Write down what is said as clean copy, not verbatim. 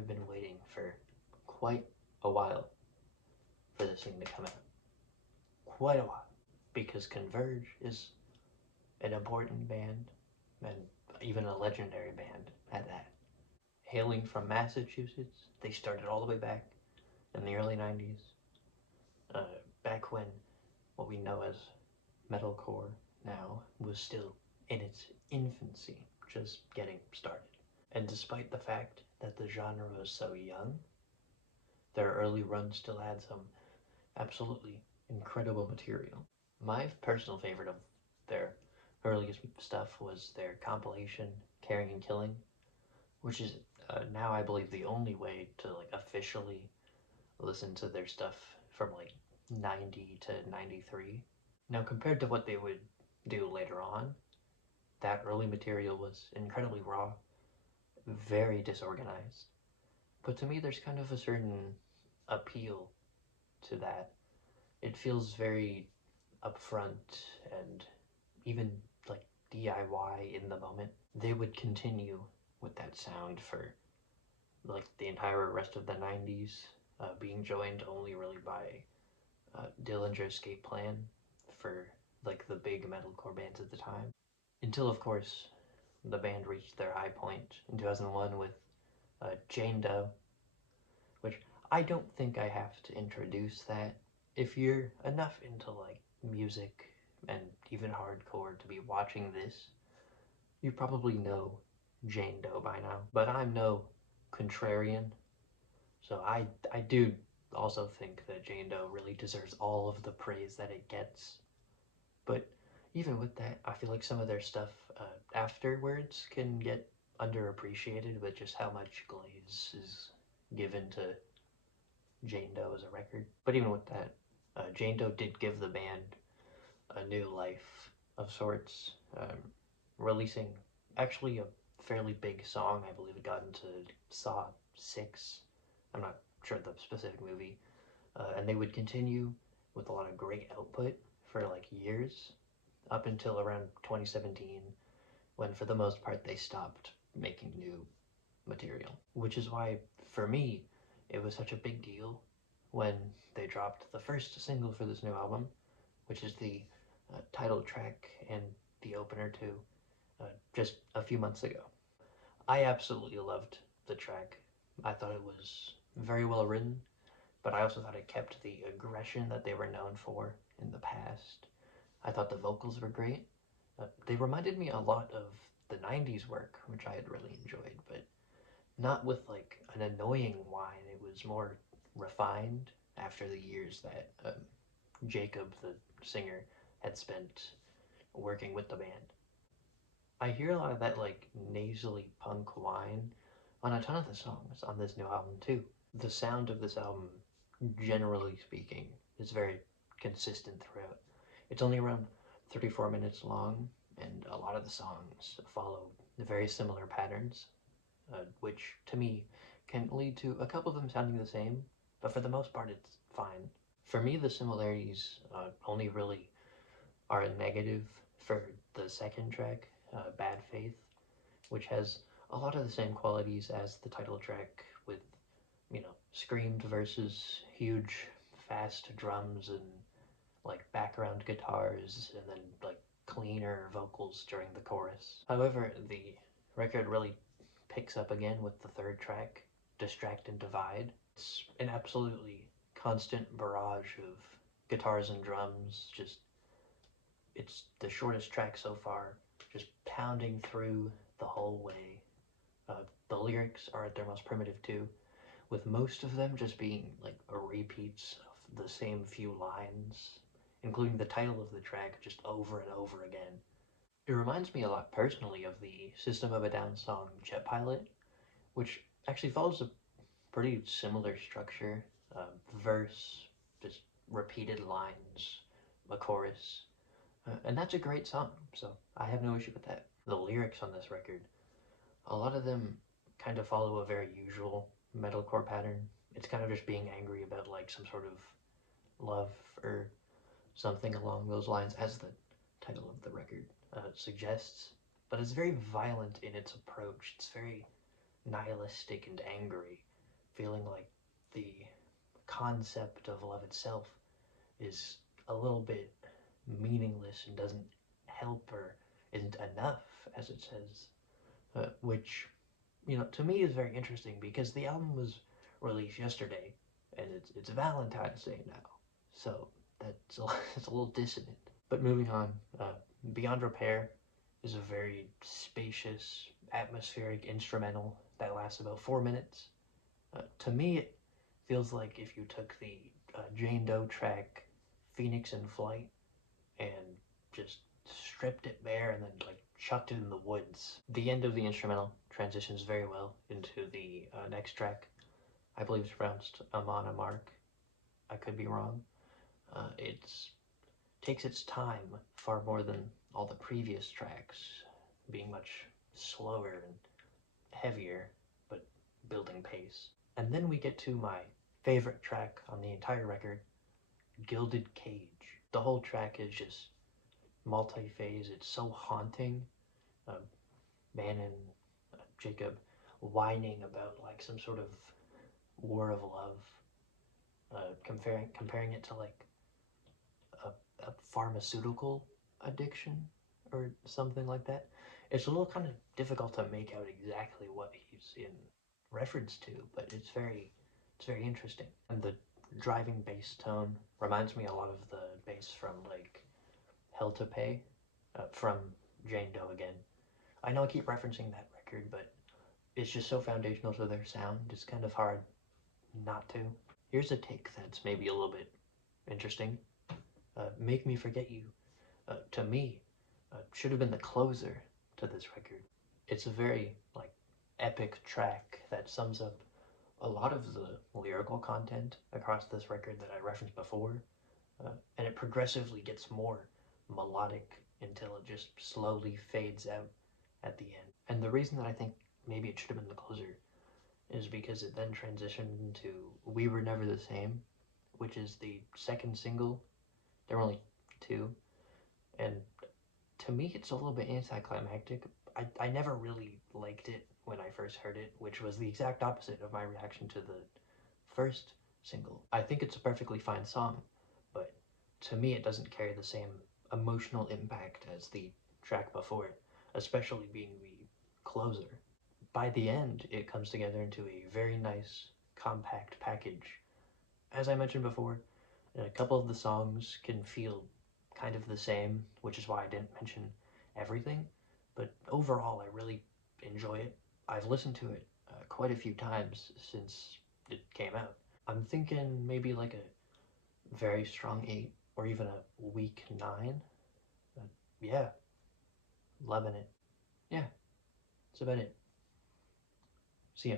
I've been waiting for quite a while for this thing to come out. Quite a while. Because Converge is an important band, and even a legendary band at that. Hailing from Massachusetts, they started all the way back in the early 90s, back when what we know as metalcore now was still in its infancy, just getting started. And despite the fact that the genre was so young, their early run still had some absolutely incredible material. My personal favorite of their earliest stuff was their compilation, Caring and Killing, which is now I believe the only way to like officially listen to their stuff from like 90 to 93. Now compared to what they would do later on, that early material was incredibly raw, very disorganized. But to me there's kind of a certain appeal to that. It feels very upfront and even like DIY in the moment. They would continue with that sound for like the entire rest of the 90s, being joined only really by Dillinger Escape Plan for like the big metalcore bands at the time. Until, of course, the band reached their high point in 2001 with Jane Doe, which I don't think I have to introduce that. If you're enough into like music and even hardcore to be watching this, you probably know Jane Doe by now. But I'm no contrarian, so I do also think that Jane Doe really deserves all of the praise that it gets. But even with that, I feel like some of their stuff afterwards can get underappreciated with just how much glaze is given to Jane Doe as a record. But even with that, Jane Doe did give the band a new life of sorts, releasing actually a fairly big song. I believe it got into Saw 6. I'm not sure the specific movie. And they would continue with a lot of great output for like years, up until around 2017, when for the most part they stopped making new material. Which is why, for me, it was such a big deal when they dropped the first single for this new album, which is the title track and the opener too, just a few months ago. I absolutely loved the track. I thought it was very well written, but I also thought it kept the aggression that they were known for in the past. I thought the vocals were great. They reminded me a lot of the 90s work, which I had really enjoyed, but not with like an annoying whine. It was more refined after the years that Jacob, the singer, had spent working with the band. I hear a lot of that like nasally punk whine on a ton of the songs on this new album too. The sound of this album, generally speaking, is very consistent throughout. It's only around 34 minutes long, and a lot of the songs follow very similar patterns, which to me can lead to a couple of them sounding the same, but for the most part it's fine. For me, the similarities only really are a negative for the second track, Bad Faith, which has a lot of the same qualities as the title track with, you know, screamed verses, huge fast drums and like background guitars, and then like cleaner vocals during the chorus. However, the record really picks up again with the third track, Distract and Divide. It's an absolutely constant barrage of guitars and drums, just it's the shortest track so far, just pounding through the whole way. The lyrics are at their most primitive too, with most of them just being like repeats of the same few lines, including the title of the track just over and over again. It reminds me a lot personally of the System of a Down song Jet Pilot, which actually follows a pretty similar structure. Verse, just repeated lines, a chorus, and that's a great song, so I have no issue with that. The lyrics on this record, a lot of them kind of follow a very usual metalcore pattern. It's kind of just being angry about like some sort of love or something along those lines, as the title of the record suggests. But it's very violent in its approach. It's very nihilistic and angry, feeling like the concept of love itself is a little bit meaningless and doesn't help or isn't enough, as it says, which, you know, to me is very interesting because the album was released yesterday and it's Valentine's Day now, so that's it's a little dissonant. But moving on, Beyond Repair is a very spacious, atmospheric instrumental that lasts about 4 minutes. To me, it feels like if you took the Jane Doe track Phoenix in Flight and just stripped it bare and then like chucked it in the woods. The end of the instrumental transitions very well into the next track. I believe it's pronounced Amana Mark. I could be wrong. It's takes its time far more than all the previous tracks, being much slower and heavier, but building pace. And then we get to my favorite track on the entire record, Gilded Cage. The whole track is just multi-phase. It's so haunting. Man and Jacob whining about like some sort of war of love, comparing it to like a pharmaceutical addiction or something like that. It's a little kind of difficult to make out exactly what he's in reference to, but it's very interesting. And the driving bass tone reminds me a lot of the bass from like Hell to Pay, from Jane Doe again. I know I keep referencing that record, but it's just so foundational to their sound, it's kind of hard not to. Here's a take that's maybe a little bit interesting. Make Me Forget You, to me, should have been the closer to this record. It's a very like epic track that sums up a lot of the lyrical content across this record that I referenced before, and it progressively gets more melodic until it just slowly fades out at the end. And the reason that I think maybe it should have been the closer is because it then transitioned into We Were Never the Same, which is the second single. There were only two, and to me it's a little bit anticlimactic. I never really liked it when I first heard it, which was the exact opposite of my reaction to the first single. I think it's a perfectly fine song, but to me it doesn't carry the same emotional impact as the track before it, especially being the closer. By the end, it comes together into a very nice, compact package. As I mentioned before, a couple of the songs can feel kind of the same, which is why I didn't mention everything, but overall I really enjoy it. I've listened to it quite a few times since it came out. I'm thinking maybe like a very strong 8 or even a weak 9. Yeah, loving it. Yeah, that's about it. See ya.